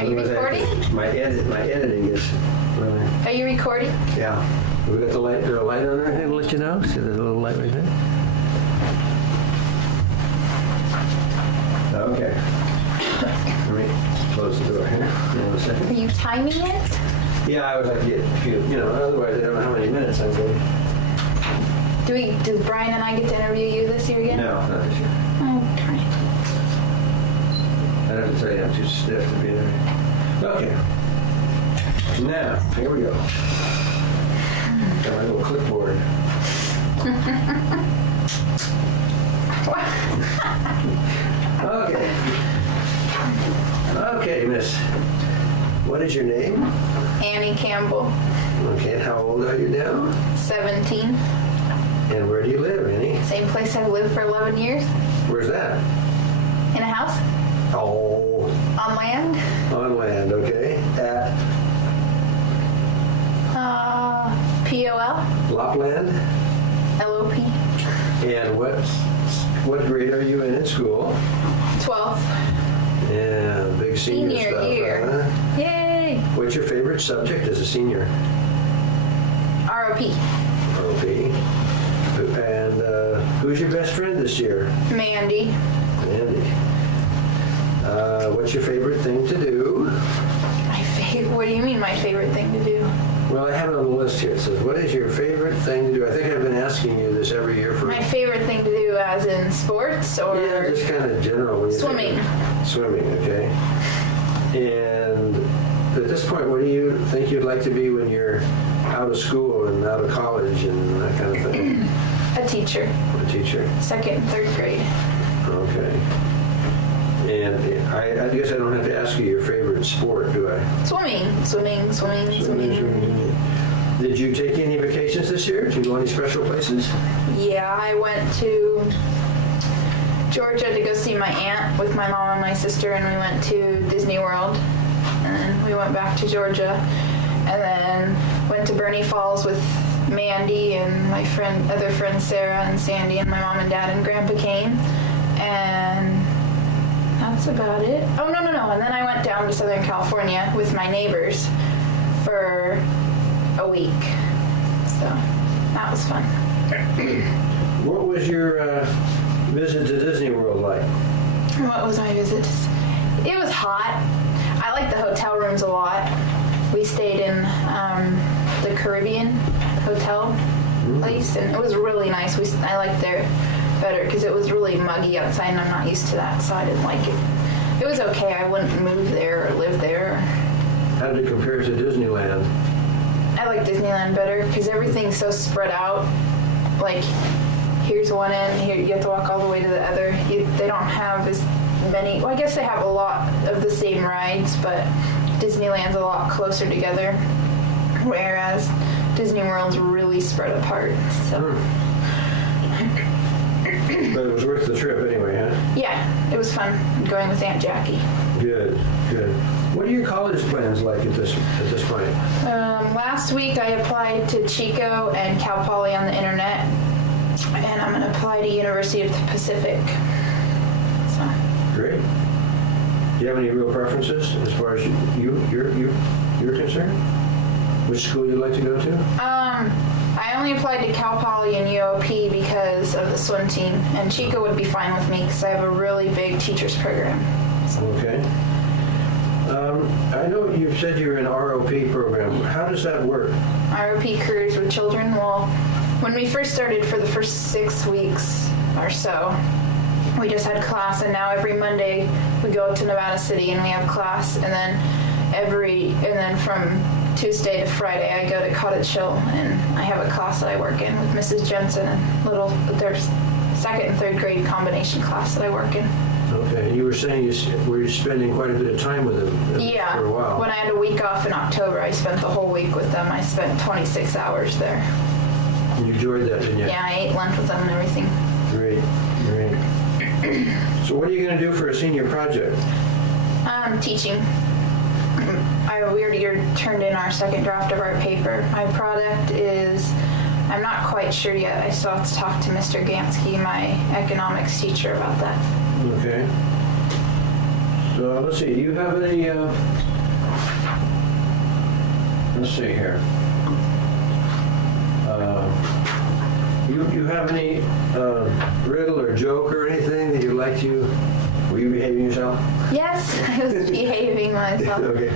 Are you recording? My editing is really. Are you recording? Yeah. We got the light. There's a light on there. To let you know. See, there's a little light right there. Okay. Let me close the door here. Hold on a Are second. you timing it? Yeah, I would like to get a few. Otherwise I don't know how many minutes I'm going. Does Brian and I get to interview you this year again? No, not this year. Oh, darn it. I have to tell you, I'm too stiff to be there. Okay. Now, here we go. Got my little clipboard. Okay. Okay, miss. What is your name? Annie Campbell, Okay, how old are you now? 17. And where do you live, Annie? Same place I've lived for 11 years. Where's that? In a house? Oh, On land? on land, okay. At POL? Lapland? LOP? And what grade are you in school? 12th. Yeah, big senior stuff, year. huh? Yay! What's your favorite subject as a senior? ROP. Okay. And who's your best friend this year? Mandy. Andy. What's your favorite thing to do? My favorite. What do you mean, my favorite thing to do? Well, I have it on the list here. It says, what is your favorite thing to do? I think I've been asking you this every year for... My favorite thing to do, as in sports or Yeah, just kind of general. When you swimming. Swimming, okay. And at this point, what do you think you'd like to be when you're out of school and out of college and that kind of thing? A teacher. A teacher. 2nd and 3rd grade. Okay. And I guess I don't have to ask you your favorite sport, do I? Swimming. Did you take any vacations this year? Did you go any special places? Yeah, I went to Georgia to go see my aunt with my mom and my sister, and we went to Disney World. And then we went back to Georgia, and then went to Bernie Falls with Mandy and my other friends Sarah and Sandy, and my mom and dad and Grandpa came. And that's about it. Oh, no. And then I went down to Southern California with my neighbors for a week. So that was fun. What was your visit to Disney World like? What was my visit? It was hot. I liked the hotel rooms a lot. We stayed in the Caribbean hotel place, and it was really nice. I liked there better because it was really muggy outside, and I'm not used to that, so I didn't like it. It was okay. I wouldn't move there or live there. How did it compare to Disneyland? I like Disneyland better because everything's so spread out. Like, here's one end, here you have to walk all the way to the other. They don't have as many. Well, I guess they have a lot of the same rides, but Disneyland's a lot closer together, whereas Disney World's really spread apart. So. But it was worth the trip anyway, huh? Yeah, it was fun going with Aunt Jackie. Good. What are your college plans like at this point? Last week I applied to Chico and Cal Poly on the internet, and I'm going to apply to University of the Pacific. So. Great. Do you have any real preferences as far as you're concerned? Which school you'd like to go to? I only applied to Cal Poly and UOP because of the swim team, and Chico would be fine with me because I have a really big teachers program. So. Okay. I know you said you're in ROP program. How does that work? ROP, Careers with Children. Well, when we first started, for the first 6 weeks or so, we just had class, and now every Monday we go to Nevada City and we have class, and then from Tuesday to Friday I go to Cottage Hill and I have a class that I work in with Mrs. Jensen and there's 2nd and 3rd grade combination class that I work in. Okay, and you were saying you were spending quite a bit of time with them for a while. When I had a week off in October, I spent the whole week with them. I spent 26 hours there. And you enjoyed that, didn't you? Yeah, I ate lunch with them and everything. Great. So what are you going to do for a senior project? Teaching. We already turned in our 2nd draft of our paper. My product is, I'm not quite sure yet. I still have to talk to Mr. Gansky, my economics teacher, about that. Okay. So let's see, do you have any let's see here. You have any riddle or joke or anything that you'd like to? Were you behaving yourself? Yes, I was behaving myself. Okay.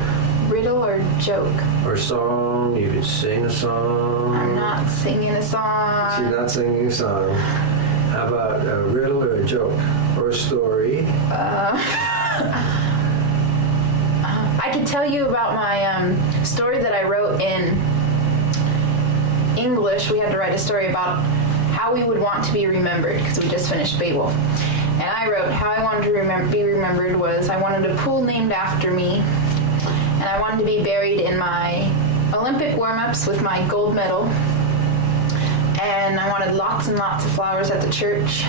Riddle or joke? Or song? You could sing a song. I'm not singing a song. She's not singing a song. How about a riddle or a joke or a story? I could tell you about my story that I wrote in English. We had to write a story about how we would want to be remembered because we just finished Babel. And I wrote how I wanted to be remembered was I wanted a pool named after me, and I wanted to be buried in my Olympic warm-ups with my gold medal, and I wanted lots and lots of flowers at the church,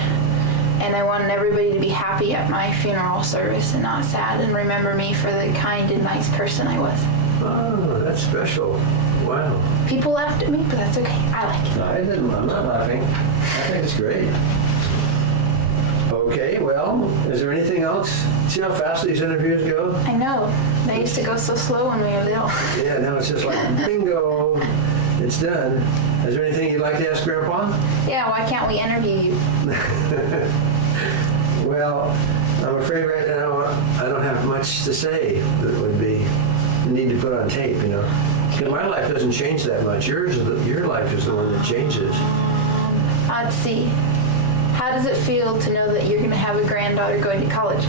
and I wanted everybody to be happy at my funeral service and not sad and remember me for the kind and nice person I was. Oh, that's special. Wow. People laughed at me, but that's okay. I like it. No, I didn't. I'm not laughing. I think it's great. Okay, well, is there anything else? See how fast these interviews go? I know. They used to go so slow when we were little. Yeah, now it's just like, bingo, it's done. Is there anything you'd like to ask Grandpa? Yeah, why can't we interview you? Well, I'm afraid right now I don't have much to say that would be need to put on tape, you know. Because my life doesn't change that much. Your life is the one that changes. Let's see. How does it feel to know that you're going to have a granddaughter going to college?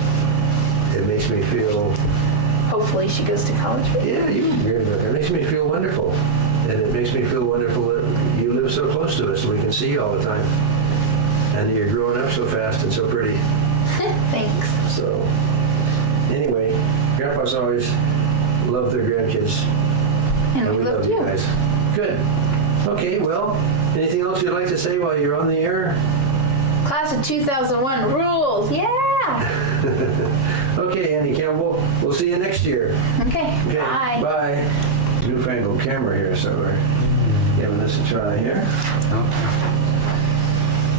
It makes me feel, Hopefully she goes to college. yeah, it makes me feel wonderful. And it makes me feel wonderful that you live so close to us and we can see you all the time. And you're growing up so fast and so pretty. Thanks. So, anyway, Grandpa's always loved their grandkids. And we love you. guys. Good. Okay, well, anything else you'd like to say while you're on the air? Class of 2001 rules. Yeah. Okay, Andy Campbell, we'll see you next year. Okay. Okay, Bye. bye. Newfangled camera here, so we're giving this a try here.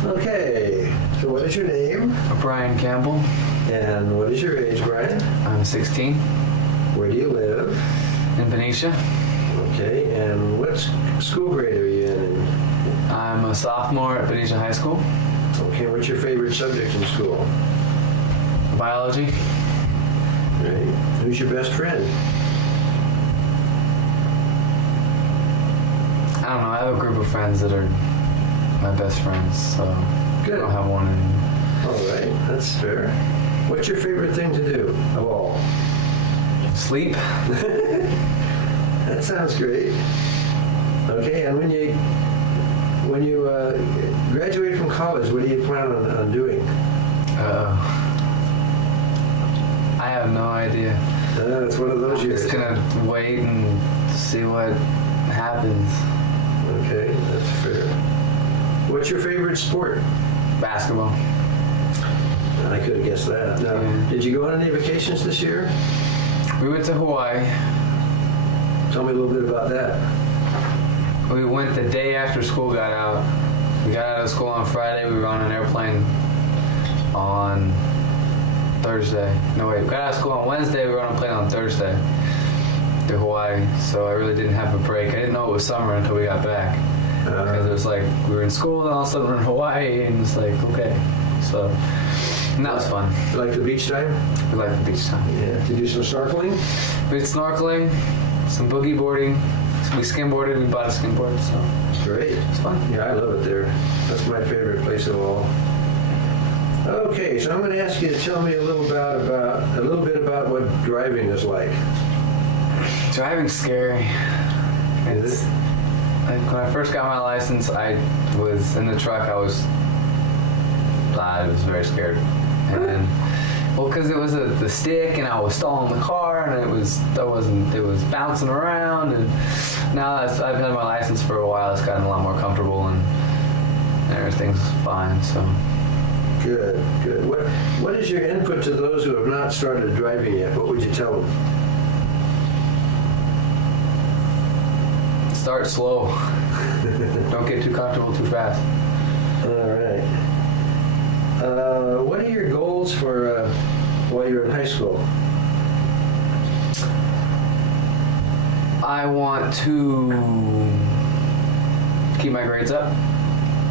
Okay, so what is your name? Brian Campbell. And what is your age, Brian? I'm 16, Where do you live? in Benicia. Okay, and what school grade are you in? I'm a sophomore at Benicia High School. Okay, what's your favorite subject in school? Biology. Right. Who's your best friend? I don't know, I have a group of friends that are my best friends, so Good. I don't have one in All right, that's fair. What's your favorite thing to do of all? sleep. That sounds great. Okay, and when you graduate from college, what do you plan on doing? I have no idea. It's one of those I'm years. just gonna wait and see what happens. Okay, that's fair. What's your favorite sport? Basketball. I could have guessed that. Now, Yeah. did you go on any vacations this year? We went to Hawaii. Tell me a little bit about that. We went the day after school got out. We got out of school on Friday. We were on an airplane on Thursday. No, wait. We got out of school on Wednesday. We were on a plane on Thursday to Hawaii. So I really didn't have a break. I didn't know it was summer until we got back. Because it was like, we were in school and all of a sudden we're in Hawaii. And it's like, okay. So, and that was fun. You like the beach time? We liked the beach time. Yeah. To do some snorkeling? We did snorkeling, some boogie boarding. We skimboarded. We bought a skimboard. So Great. it's fun. Yeah, I love it there. That's my favorite place of all. Okay, so I'm going to ask you to tell me a little bit about what driving is like. Driving's scary. Is It's it? like when I first got my license, I was in the truck. I was very scared, and well, because it was the stick, and I was stalling the car, and it was bouncing around, and now that I've had my license for a while, it's gotten a lot more comfortable, and everything's fine. So Good, good. What is your input to those who have not started driving yet? What would you tell them? start slow. Don't get too comfortable too fast. All right. What are your goals for while you're in high school? I I want to keep my grades up,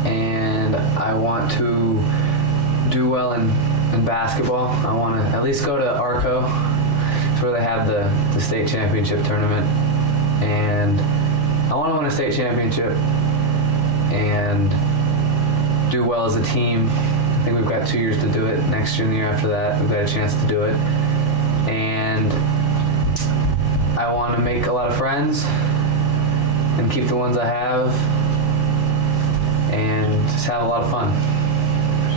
and I want to do well in basketball. I want to at least go to Arco. It's where they have the state championship tournament, and I want to win a state championship and do well as a team. I think we've got 2 years to do it. Next year and the year after that, we've got a chance to do it. And I want to make a lot of friends and keep the ones I have and just have a lot of fun.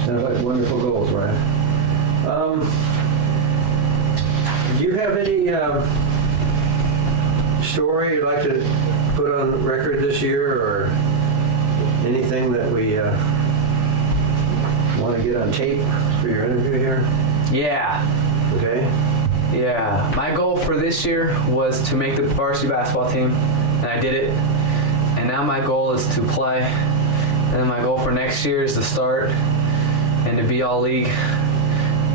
Sounds like wonderful goals, Ryan. Do you have any story you'd like to put on record this year, or anything that we want to get on tape for your interview here? Yeah. Okay. Yeah. My goal for this year was to make the varsity basketball team, and I did it. And now my goal is to play. And then my goal for next year is to start and to be all league.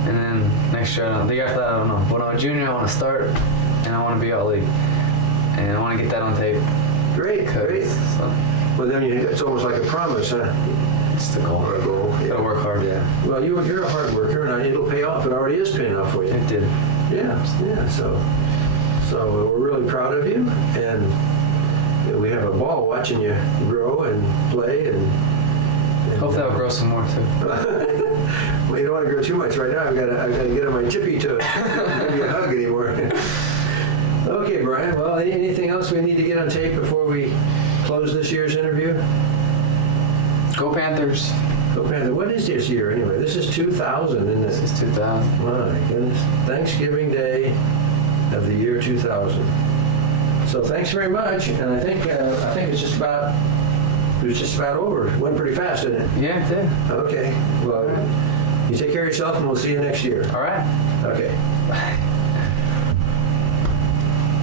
And then next year, the year after that, I don't know. When I'm a junior, I want to start, and I want to be all league. And I want to get that on tape. Great, great. So, Well, then it's almost like a promise, huh? it's the goal. Or a goal. Gotta work hard. Yeah. Well, you're a hard worker, and it'll pay off. It already is paying off for you. It did. Yeah, yeah. So we're really proud of you, and we have a ball watching you grow and play, and Hopefully I'll grow some more too. Well, you don't want to grow too much right now. I've got to get on my tippy toes. Don't give you a hug anymore. Okay, Brian. Well, anything else we need to get on tape before we close this year's interview? Go Panthers. Go Panther. What is this year anyway? This is 2000, isn't This it? is 2000. My goodness. Thanksgiving Day of the year 2000. So thanks very much. And I think it's just about over. It went pretty fast, didn't it? Yeah, it did. Okay. Well, you take care of yourself, and we'll see you next year. All right. Okay.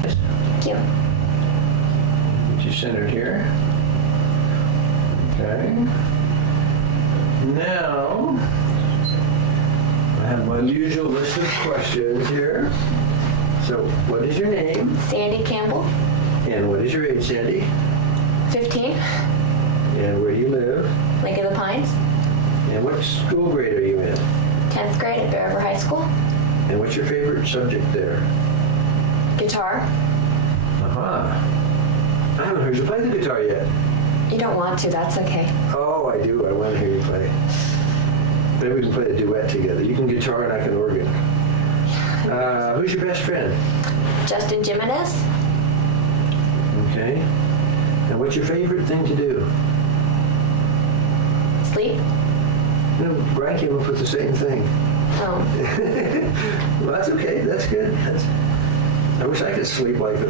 Thank you. Get you centered here. Okay. Now, I have my usual list of questions here. So, what is your name? Sandy Campbell, And what is your age, Sandy? 15, And where do you live? Lake of the Pines, And what school grade are you in? 10th grade at Bear River High School, And what's your favorite subject there? guitar. Aha. I haven't heard you play the guitar yet. You don't want to, that's okay. Oh, I do. I want to hear you play. Maybe we can play a duet together. You can guitar and I can organ. Who's your best friend? Justin Jimenez, Okay. And what's your favorite thing to do? sleep. No, Brian came up with the same thing. Oh, Well, that's okay. That's good. I wish I could sleep like you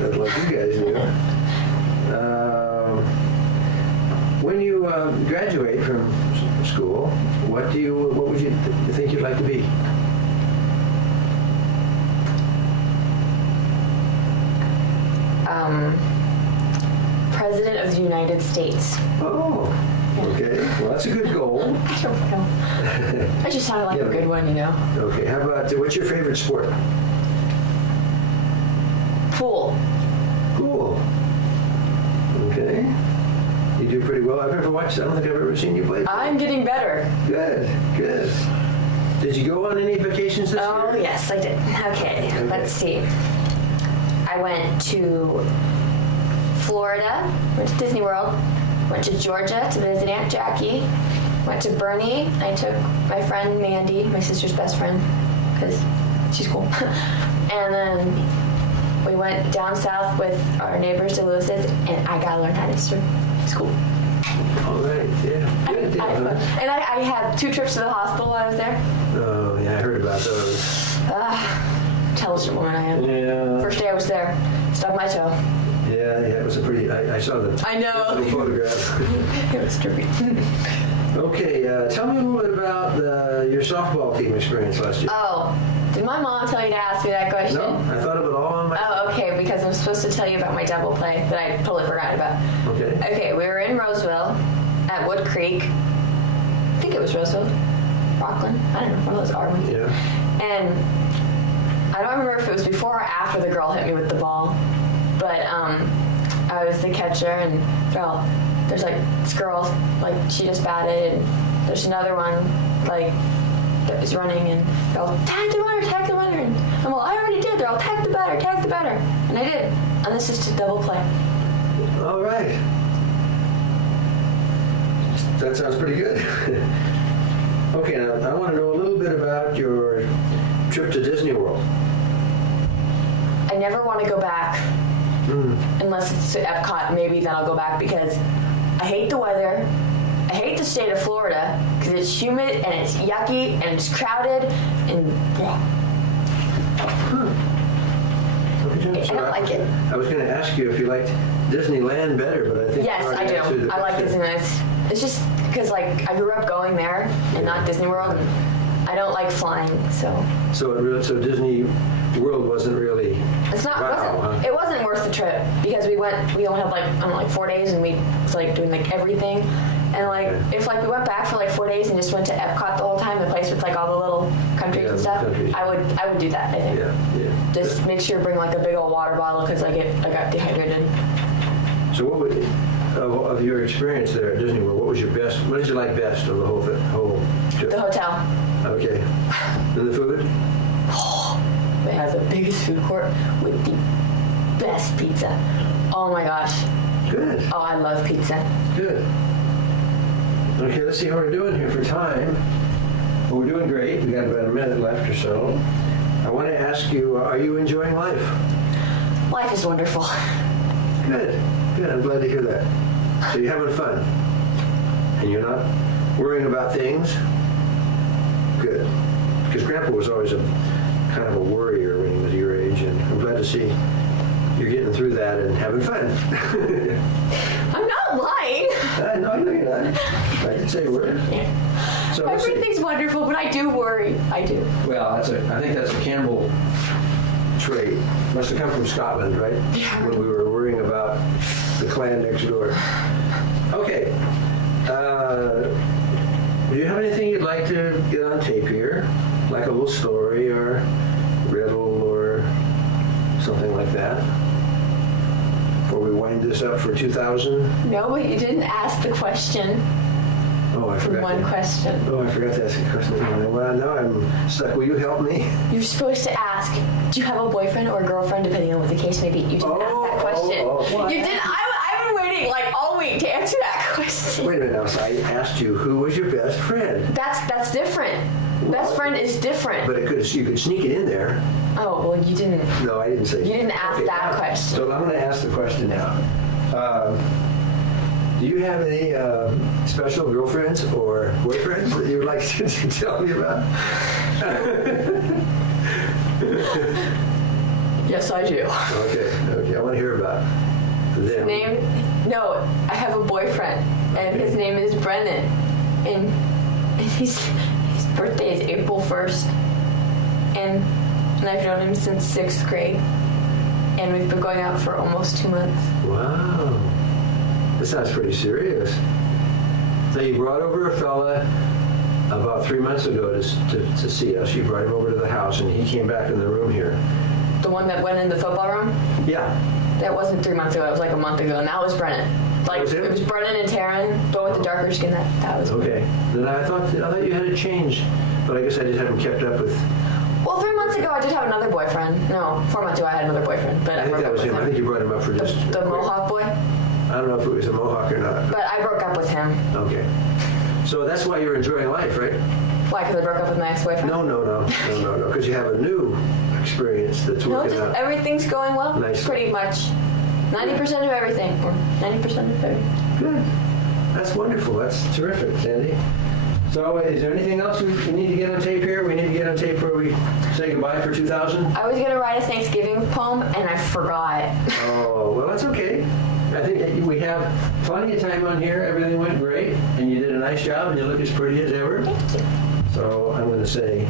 guys do. When you graduate from school, what would you think you'd like to be? President of the United States. Oh, okay. Well, that's a good goal. I don't know. I just sounded like Yeah. a good one, you know. Okay. How about what's your favorite sport? Pool. Cool. Okay. You do pretty well. I've never watched. I don't think I've ever seen you play. I'm getting better. Good. Good. Did you go on any vacations this Oh, year? yes, I did. Okay, let's see. I went to Florida, went to Disney World, went to Georgia to visit Aunt Jackie, went to Bernie. I took my friend Mandy, my sister's best friend, because she's cool. And then we went down south with our neighbors to Lewis's, and I got to learn how to swim. It's cool. All right. Yeah. Good. And I had 2 trips to the hospital while I was there. Oh, yeah. I heard about those. Intelligent woman I am. Yeah. First day I was there, stubbed my toe. Yeah. It was a pretty. I saw the I know. little photograph. It was trippy. Okay. Tell me a little bit about your softball team experience last year. Oh, did my mom tell you to ask me that question? No, I thought of it all on my. Oh, okay, because I'm supposed to tell you about my double play that I totally forgot about. Okay. Okay, we were in Roseville at Wood Creek. I think it was Roseville. Rockland? I don't know, one of those R ones. Yeah. And I don't remember if it was before or after the girl hit me with the ball, but I was the catcher, and there's like this girl, like she just batted, and there's another one like that was running, and they're all tag the runner, and I'm all, I already did. They're all tag the batter, and I did. And this is just double play. All right. That sounds pretty good. Okay, now I want to know a little bit about your trip to Disney World. I never want to go back unless it's to Epcot. Maybe then I'll go back because I hate the weather. I hate the state of Florida because it's humid and it's yucky and it's crowded and Okay, I don't like it. I was going to ask you if you liked Disneyland better, but I think yes, you I already answered do. the I like question. Disneyland. It's just because like I grew up going there and not Disney World. And I don't like flying, so. So Disney World wasn't really. It's not. Wow, It wasn't worth the trip because we only had like 4 days and we was like doing like everything. And like if like we went back for like 4 days and just went to Epcot the whole time, the place with like all the little countries and stuff, countries. I would do that. I think. Yeah. Just make sure to bring like a big old water bottle because I got dehydrated. So what would of your experience there at Disney World? What did you like best of the whole trip? The hotel. Okay. And the food? They have the biggest food court with the best pizza. Oh my gosh. Good. Oh, I love pizza. Good. Okay, let's see how we're doing here for time. Well, we're doing great. We got about a minute left or so. I want to ask you, are you enjoying life? Life is wonderful. Good. Good. I'm glad to hear that. So you're having fun. And you're not worrying about things? Good. Because Grandpa was always a kind of a worrier when he was your age, and I'm glad to see you're getting through that and having fun. I'm not lying. I know you're not. I can say a word. So let's see. Everything's wonderful, but I do worry. I do. Well, I think that's a Campbell trait. Must have come from Scotland, right? Yeah. When we were worrying about the clan next door. Okay. Do you have anything you'd like to get on tape here? Like a little story or riddle or something like that? Before we wind this up for 2000? No, but you didn't ask the question. Oh, I For forgot. one question. Oh, I forgot to ask a question. Well, now I'm stuck. Will you help me? You're supposed to ask, do you have a boyfriend or a girlfriend, depending on what the case may be. You didn't ask that question. Well, You did. I've been waiting like all week to answer that question. Wait a minute now. So I asked you, who was your best friend? That's different. Best friend is different. But you could sneak it in there. Oh, well, you didn't. No, I didn't say. You didn't ask that question. So I'm going to ask the question now. Do you have any special girlfriends or boyfriends that you would like to tell me about? Yes, I do. Okay. I want to hear about them. No, I have a boyfriend, and his name is Brennan, and his birthday is April 1st, and I've known him since 6th grade, and we've been going out for almost 2 months. Wow. That sounds pretty serious. So you brought over a fella about 3 months ago to see us. You brought him over to the house, and he came back in the room here. The one that went in the football room? Yeah. That wasn't 3 months ago, it was like a month ago, and that was Brennan. Like, Was it? it was Brennan and Taryn, the one with the darker skin, that was Okay. Then I thought you had it changed, but I guess I just haven't kept up with. Well, 3 months ago, I did have another boyfriend. No, 4 months ago, I had another boyfriend, but I think broke that up was with him. I think you brought him up for just. The Mohawk boy? I don't know if it was a Mohawk or not. But I broke up with him. Okay. So that's why you're enjoying life, right? Why? Because I broke up with my ex-boyfriend? No. Because you have a new experience that's No, working just out. everything's going well. Nice. Pretty much. 90% of everything. Or 90% of everything. Good. That's wonderful. That's terrific, Sandy. So is there anything else we need to get on tape here? We need to get on tape where we say goodbye for 2000? I was going to write a Thanksgiving poem, and I forgot. Oh, well, that's okay. I think that we have plenty of time on here. Everything went great, and you did a nice job, and you look as pretty as ever. Thank you. So I'm going to say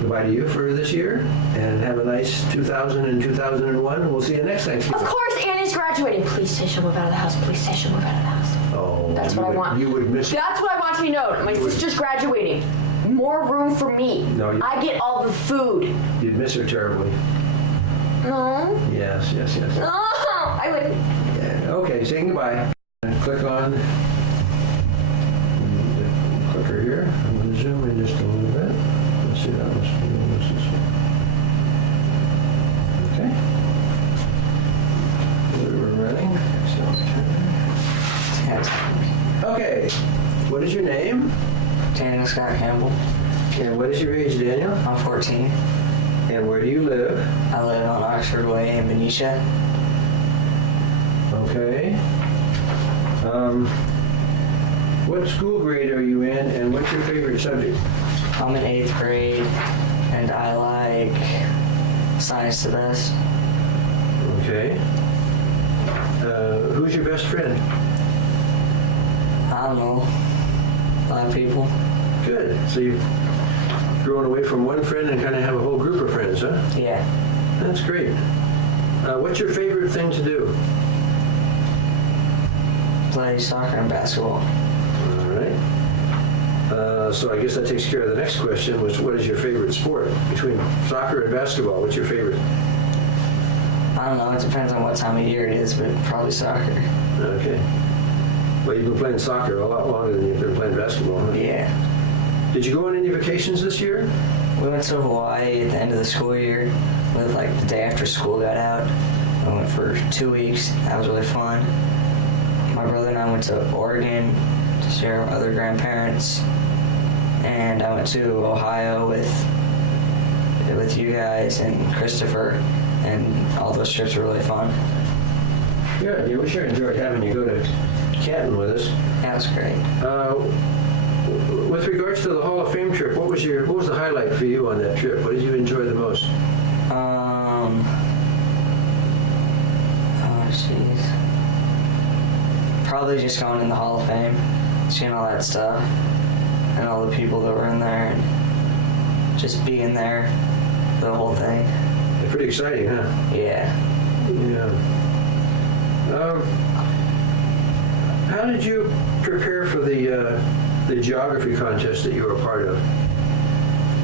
goodbye to you for this year, and have a nice 2000 and 2001. We'll see you next Thanksgiving. Of course, Annie's graduating. Please say she'll move out of the house. Please say she'll move out of the house. Oh, That's you what I would- want. You would miss. That's what I want to be known. My sister's graduating. More room for me. No, you- I get all the food. You'd miss her terribly. No. Yes. No. I wouldn't. Yeah, okay, saying goodbye. And click on the clicker here. I'm going to zoom in just a little bit. Let's see, that must be this is. Okay. We're running. Okay. What is your name? Daniel Scott Campbell. And what is your age, Daniel? I'm 14. And where do you live? I live on Oxford Way in Benicia. Okay. What school grade are you in, and what's your favorite subject? I'm in 8th grade, and I like science the best. Okay. Who's your best friend? I don't know. A lot of people. Good. So you've grown away from one friend and kind of have a whole group of friends, huh? Yeah. That's great. What's your favorite thing to do? Play soccer and basketball. All right. So I guess that takes care of the next question, which what is your favorite sport? Between soccer and basketball, what's your favorite? I don't know. It depends on what time of year it is, but probably soccer. Okay. Well, you've been playing soccer a lot longer than you've been playing basketball, huh? Yeah. Did you go on any vacations this year? We went to Hawaii at the end of the school year, with like the day after school got out. I went for 2 weeks. That was really fun. My brother and I went to Oregon to share with other grandparents, and I went to Ohio with you guys and Christopher, and all those trips were really fun. Good. Yeah, we sure enjoyed having you go to Canton with us. That was great. With regards to the Hall of Fame trip, what was the highlight for you on that trip? What did you enjoy the most? Oh jeez. Probably just going in the Hall of Fame, seeing all that stuff, and all the people that were in there, and just being there, the whole thing. They're pretty exciting, huh? Yeah. Yeah. How did you prepare for the geography contest that you were a part of?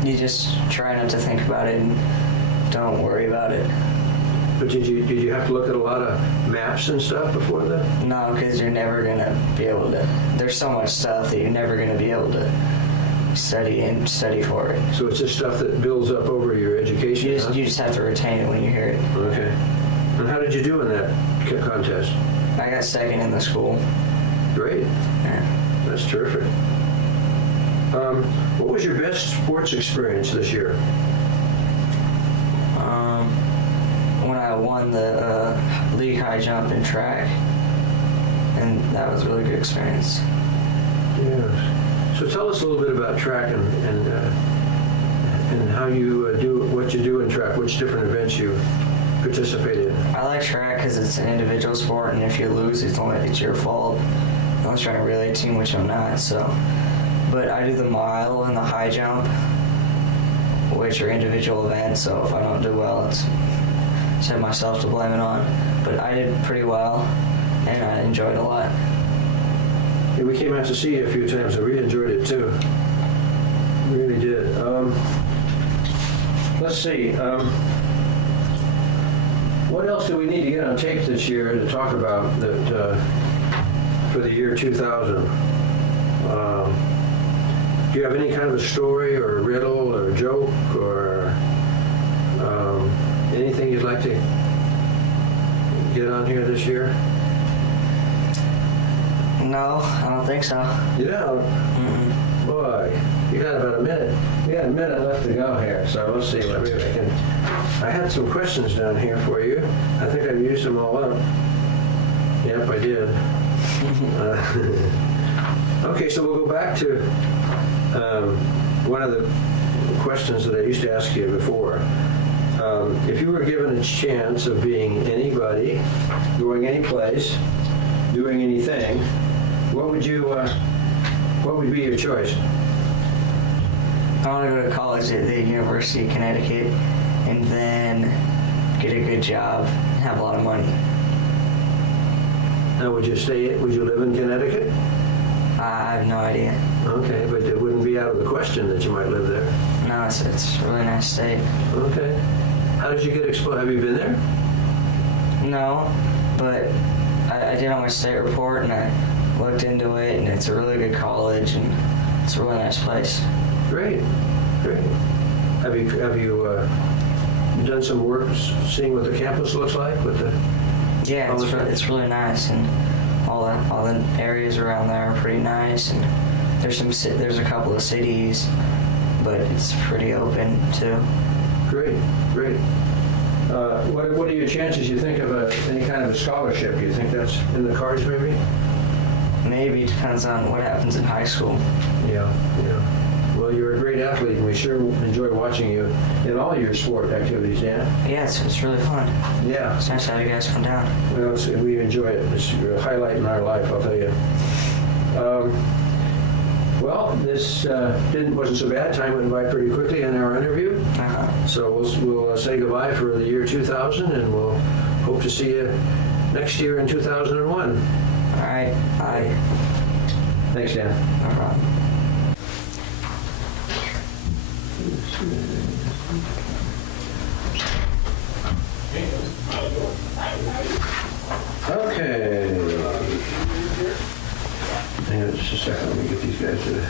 You just try not to think about it and don't worry about it. But did you have to look at a lot of maps and stuff before that? No, because you're never gonna be able to. There's so much stuff that you're never gonna be able to study for it. So it's just stuff that builds up over your education. You just have to retain it when you hear it. Okay. And how did you do in that contest? I got second in the school. Great. Yeah. That's terrific. What was your best sports experience this year? When I won the league high jump in track, and that was a really good experience. Yes. So tell us a little bit about track and how you do what you do in track. Which different events you participate in? I like track because it's an individual sport, and if you lose, it's your fault. Unless you're on a relay team, which I'm not. So, but I do the mile and the high jump, which are individual events. So if I don't do well, it's have myself to blame it on. But I did pretty well, and I enjoyed it a lot. Yeah, we came out to see you a few times, and we enjoyed it too. We really did. Let's see. What else do we need to get on tape this year to talk about that for the year 2000? Do you have any kind of a story or a riddle or a joke or anything you'd like to get on here this year? No, I don't think so. You don't? Mm-mm. Boy, you got about a minute. We got a minute left to go here, so let's see. Maybe I can. I had some questions down here for you. I think I've used them all up. Yep, I did. Okay, so we'll go back to one of the questions that I used to ask you before. If you were given a chance of being anybody, going any place, doing anything, what would be your choice? I want to go to college at the University of Connecticut, and then get a good job and have a lot of money. Now, would you live in Connecticut? I have no idea. Okay, but it wouldn't be out of the question that you might live there. No, it's a really nice state. Okay. How did you get exposed? Have you been there? No, but I did on my state report, and I looked into it, and it's a really good college, and it's a really nice place. Great, great. Have you done some work seeing what the campus looks like with the? Yeah, it's really nice, and all the areas around there are pretty nice, and there's a couple of cities, but it's pretty open too. Great, great. What are your chances, you think, of any kind of a scholarship? You think that's in the cards, maybe? Maybe it depends on what happens in high school. Yeah, yeah. Well, you're a great athlete, and we sure enjoy watching you in all your sport activities, Dan. Yeah, it's really fun. Yeah. It's nice to have you guys come down. Well, we enjoy it. It's a highlight in our life, I'll tell you. Well, this wasn't so bad. Time went by pretty quickly in our interview. Uh-huh. So we'll say goodbye for the year 2000, and we'll hope to see you next year in 2001. All right. Bye. Thanks, Dan. No problem. Okay. Hang on just a second. Let me get these guys to.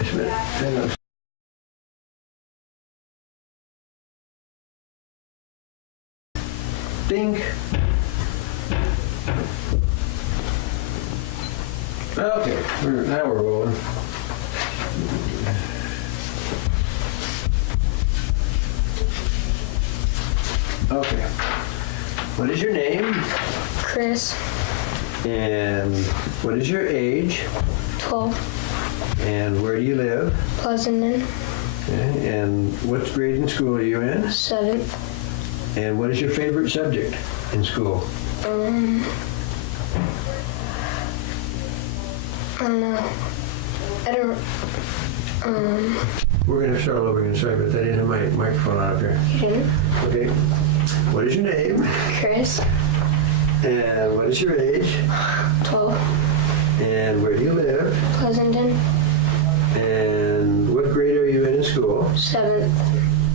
Just a minute. Hang on. Ding. Okay, now we're rolling. Okay. What is your name? Chris, And what is your age? 12, And where do you live? Pleasanton, Okay. And what grade in school are you in? 7th. And what is your favorite subject in school? I don't know. I don't. We're going to start all over again. Sorry, but I didn't have my microphone on up here. You didn't? Okay. What is your name? Chris, And what is your age? 12, And where do you live? Pleasanton, And what grade are you in school? 7th.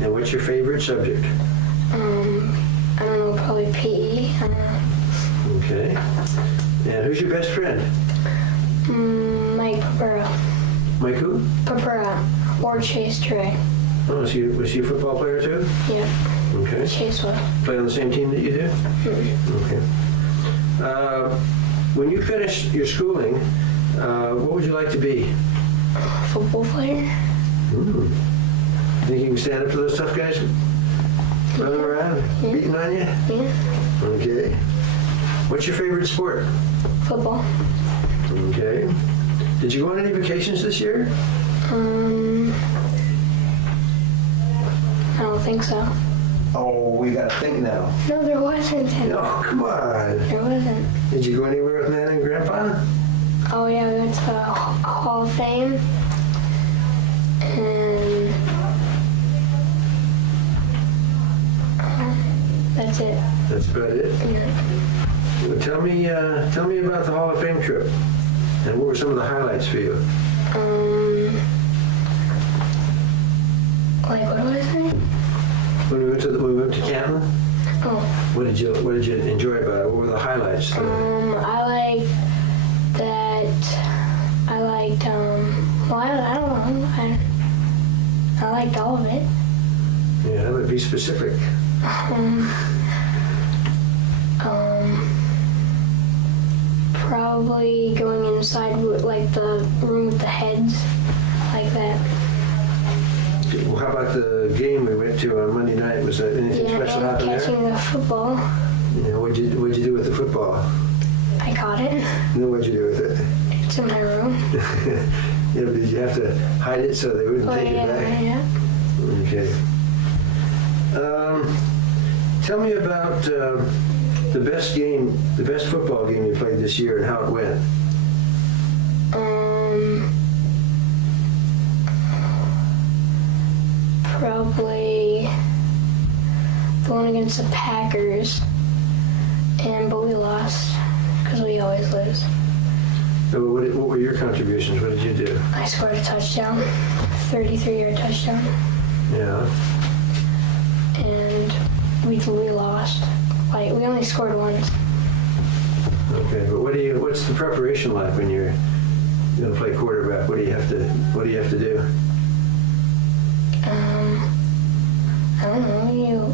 And what's your favorite subject? I don't know, probably PE. I don't know. Okay. And who's your best friend? Mike Papura. Mike who? Papura. Or Chase Trey. Oh, was he a football player too? Yeah, Okay. Chase was. Play on the same team that you do? Okay. When you finish your schooling, what would you like to be? Football player? Think you can stand up to those tough guys running around, beating on you? Yeah. Okay. What's your favorite sport? Football. Okay. Did you go on any vacations this year? I don't think so. Oh, we gotta think now. No, there wasn't any. Oh, come on. There wasn't. Did you go anywhere with Nan and Grandpa? Oh yeah, we went to the Hall of Fame. And that's it. That's about it. Yeah. Well, tell me about the Hall of Fame trip. And what were some of the highlights for you? Like what was it? When we went to Canton, Oh, what did you enjoy about it? What were the highlights? I liked that. I liked well, I don't know. I liked all of it. Yeah, but be specific. Probably going inside like the room with the heads, like that. Well, how about the game we went to on Monday night? Was there anything Yeah, special and happen there? catching the football. Yeah, what'd you do with the football? I caught it. And then what'd you do with it? It's in my room. Yeah, did you have to hide it so they wouldn't Oh take yeah, it back? yeah. Okay. Tell me about the best football game you played this year and how it went. Probably the one against the Packers, but we lost because we always lose. So what were your contributions? What did you do? I scored a touchdown, 33-yard touchdown, Yeah. and we lost. Like, we only scored once. Okay, but what's the preparation like when you're going to play quarterback? What do you have to do? I don't know.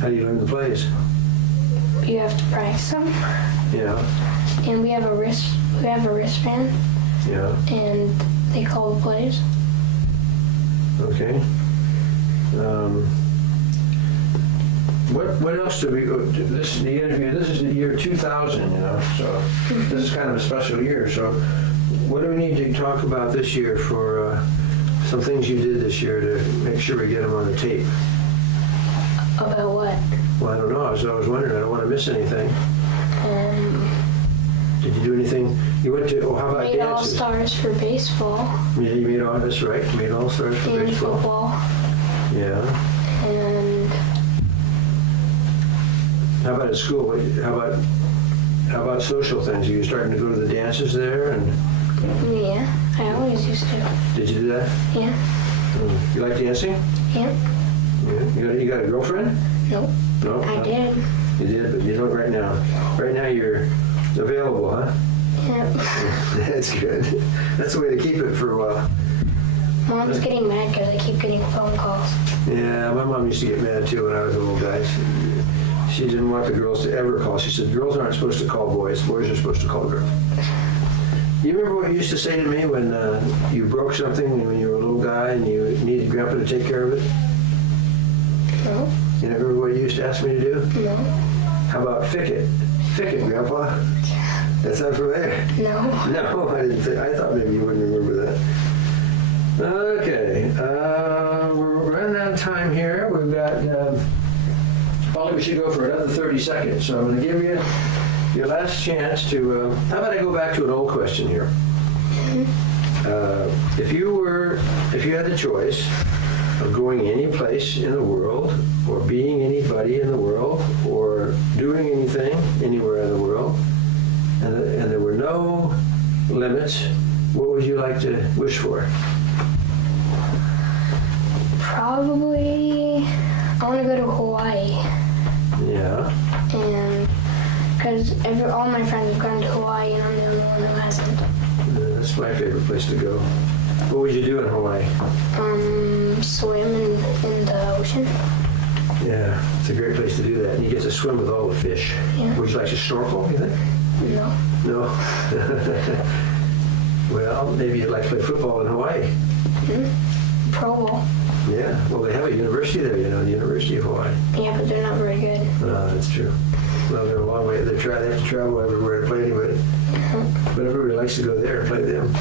How do you learn the plays? You have to practice them, Yeah. and we have a wristband, Yeah. and they call the plays. Okay. What else do we go? This is the interview. This is the year 2000. So this is kind of a special year. So what do we need to talk about this year for some things you did this year to make sure we get them on the tape? About what? Well, I don't know. I was wondering. I don't want to miss anything. Did you do anything? You went to? Oh, how about Made dances? all-stars for baseball Yeah, you made all. That's right. You made all stars for and baseball. football, Yeah. and How about at school? How about social things? Are you starting to go to the dances there? And yeah, I always used to. did you do that? Yeah, You like dancing? yeah. Yeah. You got a girlfriend? Nope, No. I did. You did, but you don't right now. Right now you're available, huh? Yep. That's good. That's the way to keep it for a while. Mom's getting mad because I keep getting phone calls. Yeah, my mom used to get mad too when I was a little guy. She didn't want the girls to ever call. She said, girls aren't supposed to call boys. Boys are supposed to call girls. You remember what you used to say to me when you broke something when you were a little guy and you needed Grandpa to take care of it? No, You remember what you used to ask me to do? no, How about fick it? Fick it, Grandpa. That sound familiar? no. No, I didn't think. I thought maybe you wouldn't remember that. Okay, we're running out of time here. We've got. Probably we should go for another 30 seconds. So I'm going to give you your last chance to. How about I go back to an old question here? If you had the choice of going any place in the world, or being anybody in the world, or doing anything anywhere in the world, and there were no limits, what would you like to wish for? Probably, I want to go to Hawaii, Yeah. and because all my friends have gone to Hawaii, and I'm the only one who hasn't. That's my favorite place to go. What would you do in Hawaii? Swim in the ocean. Yeah, it's a great place to do that. And you get to swim with all the fish. Yeah. Would you like to snorkel, you think? No, No? Well, maybe you'd like to play football in Hawaii. Pro Bowl. Yeah, well, they have a university there, the University of Hawaii. Yeah, but they're not very good. No, that's true. Well, they're a long way. They have to travel everywhere to play anybody. But everybody likes to go there and play them.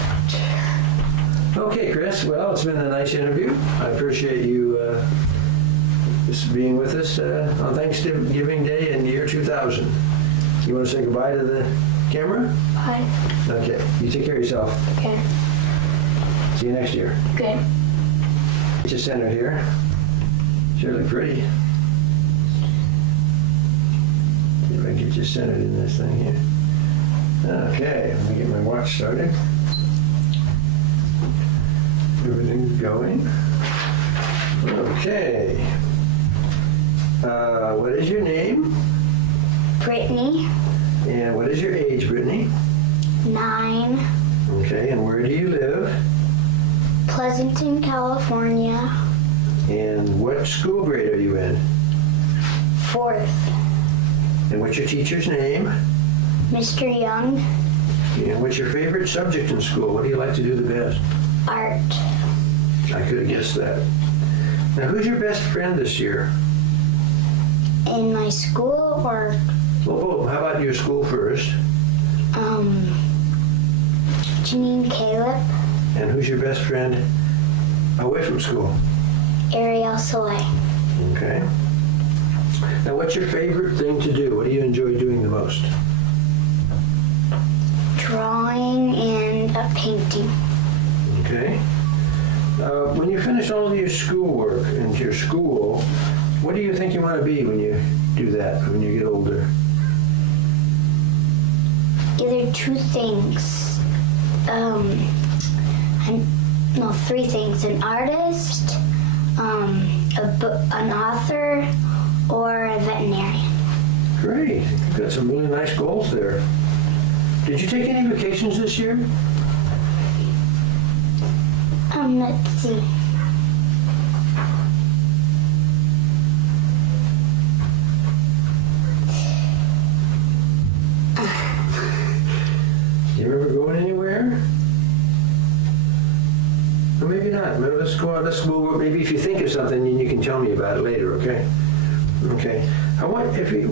Okay, Chris. Well, it's been a nice interview. I appreciate you just being with us on Thanksgiving Day in the year 2000. You want to say goodbye to the camera? Bye. Okay. You take care of yourself. Okay. See you next year. Good. Get you centered here. Sure look pretty. See if I can get you centered in this thing here. Okay, let me get my watch started. Everything's going. Okay. What is your name? Brittany, And what is your age, Brittany? 9, Okay, and where do you live? Pleasanton, California, And what school grade are you in? 4th, And what's your teacher's name? Mr. Young, And what's your favorite subject in school? What do you like to do the best? Art, I could have guessed that. Now, who's your best friend this year? in my school or Well, how about your school first? Janine Caleb, And who's your best friend away from school? Ariel Soleil, Okay. Now, what's your favorite thing to do? What do you enjoy doing the most? drawing and painting. Okay. When you finish all of your schoolwork and your school, what do you think you want to be when you do that, when you get older? either two things. No, three things: an artist, an author, or a veterinarian. Great. You've got some really nice goals there. Did you take any vacations this year? Let's see. Do you remember going anywhere? Or maybe not. Maybe let's go on. Maybe if you think of something, then you can tell me about it later, okay? Okay.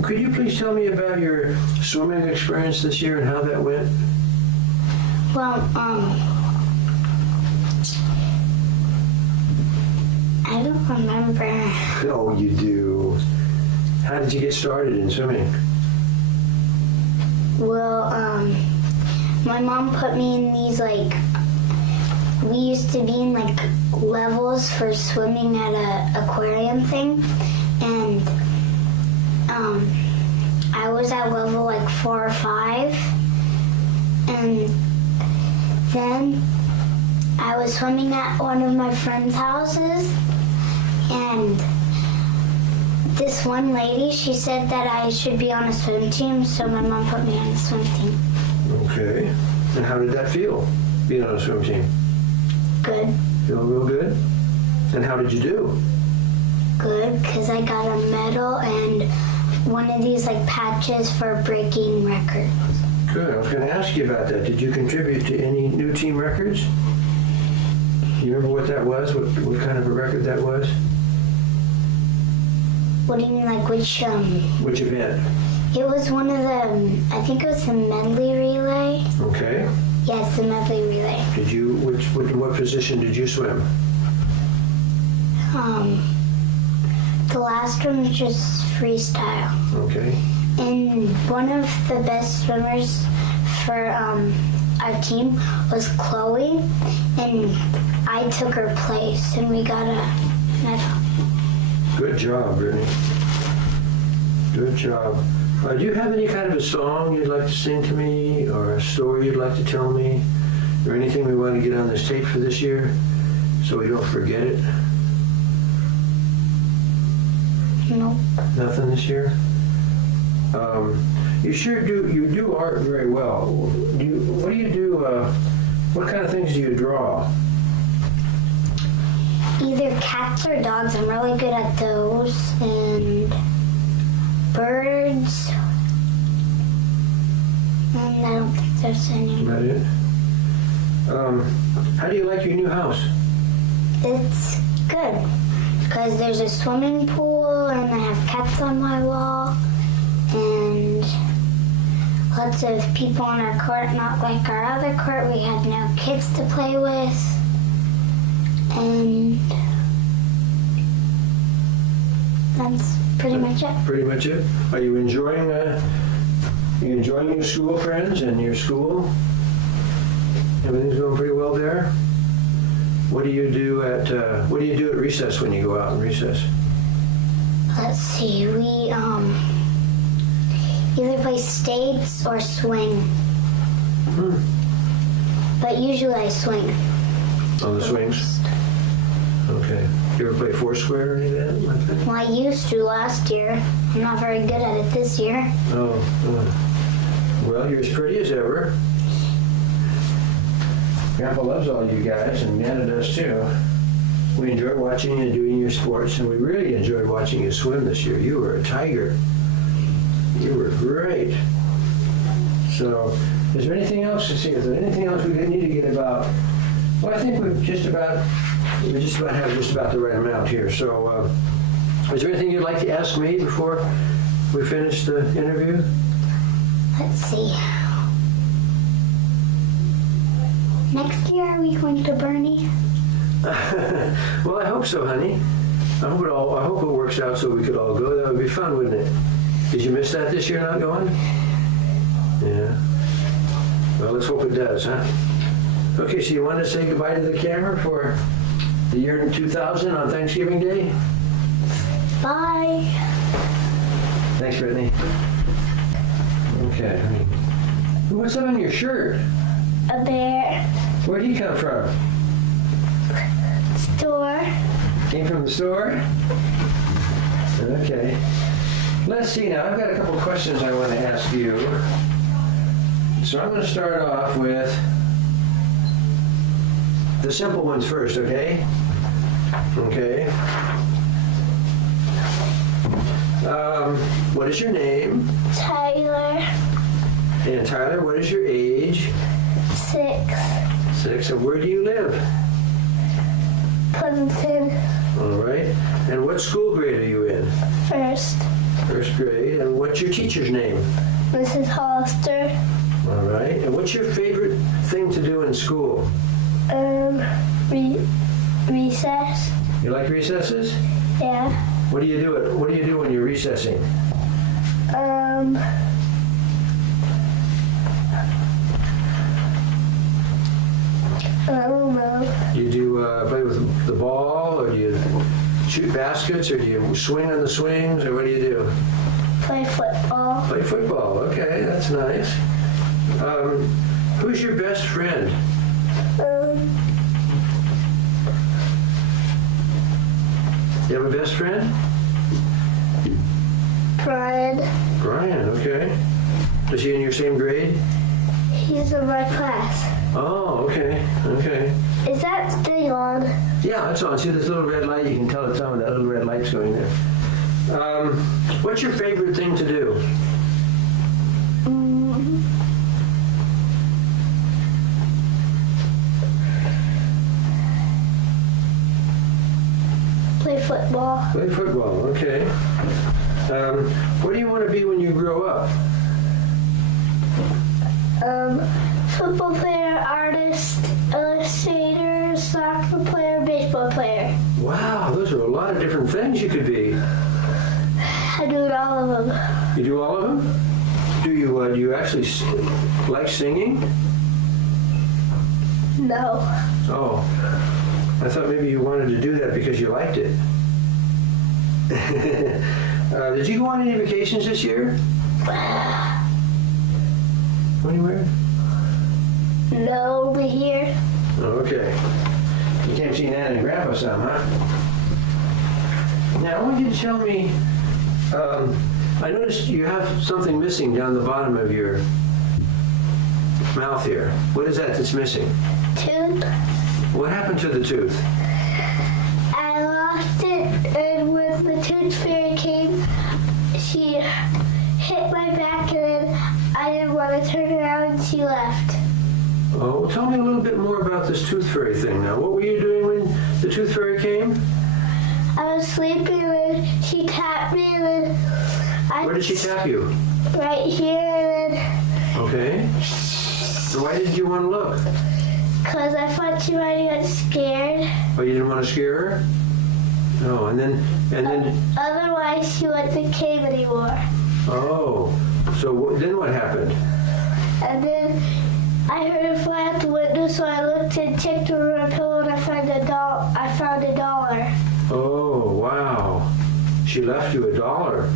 Could you please tell me about your swimming experience this year and how that went? Well, I don't remember. Oh, you do. How did you get started in swimming? Well, my mom put me in these, like, we used to be in, like, levels for swimming at a aquarium thing, and I was at level, like, 4 or 5, and then I was swimming at one of my friend's houses, and this one lady, she said that I should be on a swim team, so my mom put me on a swim team. Okay. And how did that feel, being on a swim team? Good. Feel real good? And how did you do? Good, because I got a medal and one of these, like, patches for breaking records. Good. I was going to ask you about that. Did you contribute to any new team records? You remember what that was? What kind of a record that was? What do you mean, like, which, Which event? It was one of the, I think it was the medley relay. Okay. Yeah, it's the medley relay. Did you, what position did you swim? The last one was just freestyle. Okay. And one of the best swimmers for our team was Chloe, and I took her place, and we got a medal. Good job, Brittany. Good job. Do you have any kind of a song you'd like to sing to me, or a story you'd like to tell me, or anything we want to get on this tape for this year so we don't forget it? Nope. Nothing this year? You do art very well. What do you do, what kind of things do you draw? Either cats or dogs. I'm really good at those. And birds. And I don't think there's any. Is that it? How do you like your new house? It's good. Because there's a swimming pool, and I have cats on my wall, and lots of people on our court, not like our other court. We had no kids to play with. And that's pretty much it. Pretty much it. Are you enjoying your school friends and your school? Everything's going pretty well there? What do you do at recess when you go out in recess? Let's see, we either play skates or swing. But usually I swing. On the swings? Okay. You ever play Foursquare or any of that like that? Well, I used to last year. I'm not very good at it this year. Well, you're as pretty as ever. Grandpa loves all you guys, and Nana does too. We enjoy watching you doing your sports, and we really enjoyed watching you swim this year. You were a tiger. You were great. So, is there anything else to see? Is there anything else we need to get about? Well, I think we just about have the right amount here. So, is there anything you'd like to ask me before we finish the interview? Let's see. Next year, are we going to Bernie? Well, I hope so, honey. I hope it works out so we could all go. That would be fun, wouldn't it? Did you miss that this year, not going? Yeah. Well, let's hope it does, huh? Okay, so you want to say goodbye to the camera for the year 2000 on Thanksgiving Day? Bye. Thanks, Brittany. Okay, honey. What's that on your shirt? A bear. Where'd he come from? Store. Came from the store? Okay. Let's see now. I've got a couple questions I want to ask you. So I'm going to start off with the simple ones first, okay? Okay. What is your name? Tyler. And Tyler, what is your age? 6. 6. And where do you live? Pleasanton. All right. And what school grade are you in? 1st. First grade. And what's your teacher's name? Mrs. Hollister. All right. And what's your favorite thing to do in school? Recess. You like recesses? Yeah. What do you do? What do you do when you're recessing? I don't know. You do play with the ball, or do you shoot baskets, or do you swing on the swings, or what do you do? Play football. Play football. Okay, that's nice. Who's your best friend? You have a best friend? Brian. Brian, okay. Is he in your same grade? He's in my class. Oh, okay, okay. Is that thing on? Yeah, it's on. See this little red light? You can tell it's on. That little red light's going there. What's your favorite thing to do? Play football. Play football, okay. What do you want to be when you grow up? Football player, artist, illustrator, soccer player, baseball player. Wow, those are a lot of different things you could be. I do all of them. You do all of them? Do you actually like singing? No. Oh, I thought maybe you wanted to do that because you liked it. Did you go on any vacations this year? Anywhere? No, over here. Oh, okay. You came to see Nana and Grandpa some, huh? Now, I want you to tell me, I noticed you have something missing down the bottom of your mouth here. What is that that's missing? Tooth. What happened to the tooth? I lost it, and when the tooth fairy came, she hit my back, and then I didn't want to turn around, and she left. Oh, well, tell me a little bit more about this tooth fairy thing now. What were you doing when the tooth fairy came? I was sleeping, and then she tapped me, and then Where did she tap you? right here, and then Okay. So why didn't you want to look? because I thought she might have got scared. Oh, you didn't want to scare her? No, and then, Otherwise, she wouldn't came anymore. oh, so then what happened? And then I heard her fly out the window, so I looked and checked under her pillow, and I found a $1. Oh, wow. She left you $1.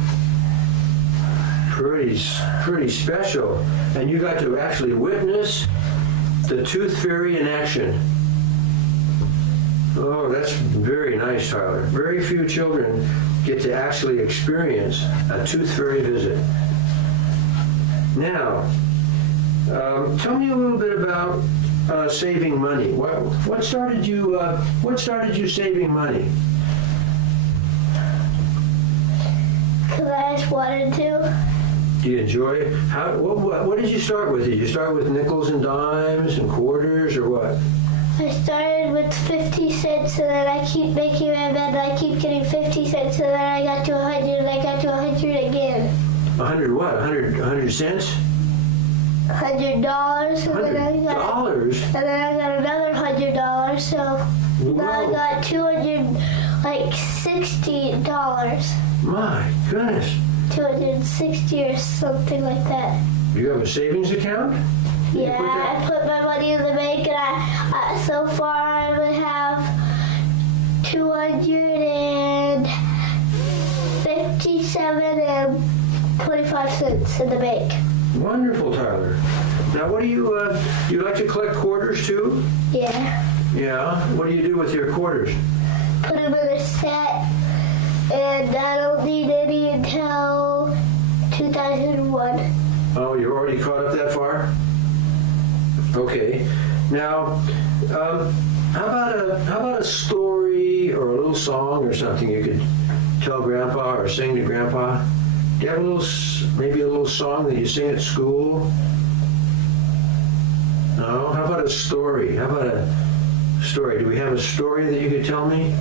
Pretty special. And you got to actually witness the tooth fairy in action. Oh, that's very nice, Tyler. Very few children get to actually experience a tooth fairy visit. Now, tell me a little bit about saving money. What started you saving money? Because I just wanted to. Do you enjoy? What did you start with? Did you start with nickels and dimes and quarters, or what? I started with 50 cents, and then I keep making my bed, and I keep getting 50 cents, and then I got to 100, and I got to 100 again. 100 what? 100 cents? $100, and then I got $100? and then I got another $100, so now I Whoa. got $260. My goodness. 260 or something like that. Do you have a savings account? You Yeah, put that- I put my money in the bank, and I so far I would have 257 and 25 cents in the bank. Wonderful, Tyler. Now, what do you like to collect quarters too? Yeah. Yeah. What do you do with your quarters? Put them in a set, and I don't need any until 2001. Oh, you're already caught up that far? Okay. Now, how about a story or a little song or something you could tell Grandpa or sing to Grandpa? Do you have maybe a little song that you sing at school? No? How about a story? How about a story? Do we have a story that you could tell me?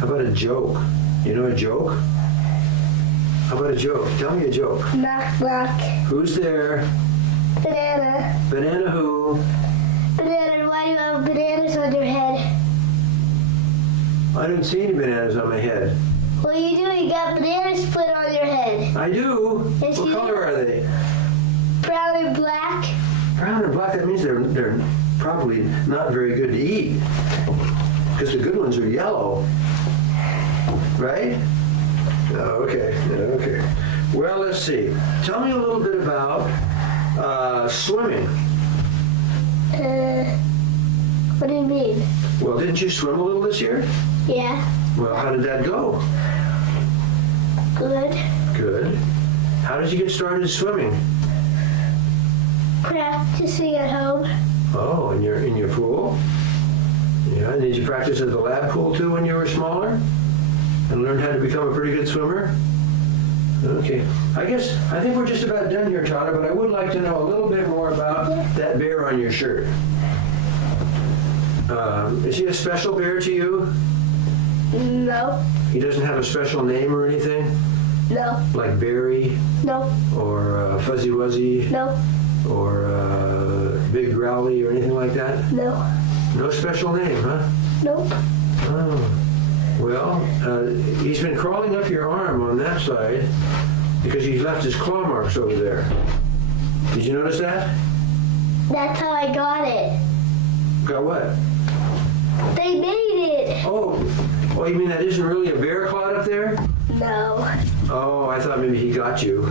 How about a joke? You know a joke? How about a joke? Tell me a joke. Knock, knock. Who's there? Banana. Banana who? Banana, why do you have bananas on your head? I didn't see any bananas on my head. Well, you do. You got bananas split on your head. I do? Yes, What you color are they? Brown and black. Brown and black. That means they're probably not very good to eat. Because the good ones are yellow. Right? Oh, okay. Yeah, okay. Well, let's see. Tell me a little bit about swimming. What do you mean? Well, didn't you swim a little this year? Yeah. Well, how did that go? Good. Good. How did you get started swimming? Practicing at home. Oh, in your pool? Yeah, and did you practice at the lab pool too when you were smaller? And learn how to become a pretty good swimmer? Okay. I think we're just about done here, Tyler, but I would like to know a little bit more about that bear on your shirt. Is he a special bear to you? No. He doesn't have a special name or anything? No. Like Barry No. or Fuzzy Wuzzy No. or Big Growly or anything like that? No. No special name, huh? Nope. Oh. Well, he's been crawling up your arm on that side because he's left his claw marks over there. Did you notice that? That's how I got it. Got what? They made it. Oh, you mean that isn't really a bear clawed up there? No. Oh, I thought maybe he got you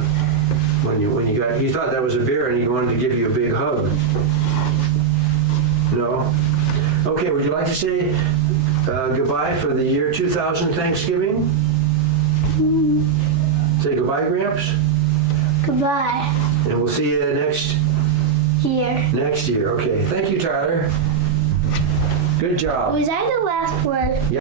when you thought that was a bear and he wanted to give you a big hug. No? Okay, would you like to say goodbye for the year 2000 Thanksgiving? Say goodbye, Gramps. Goodbye. And we'll see you next Here. year. Okay. Thank you, Tyler. Good job. Was I the last one?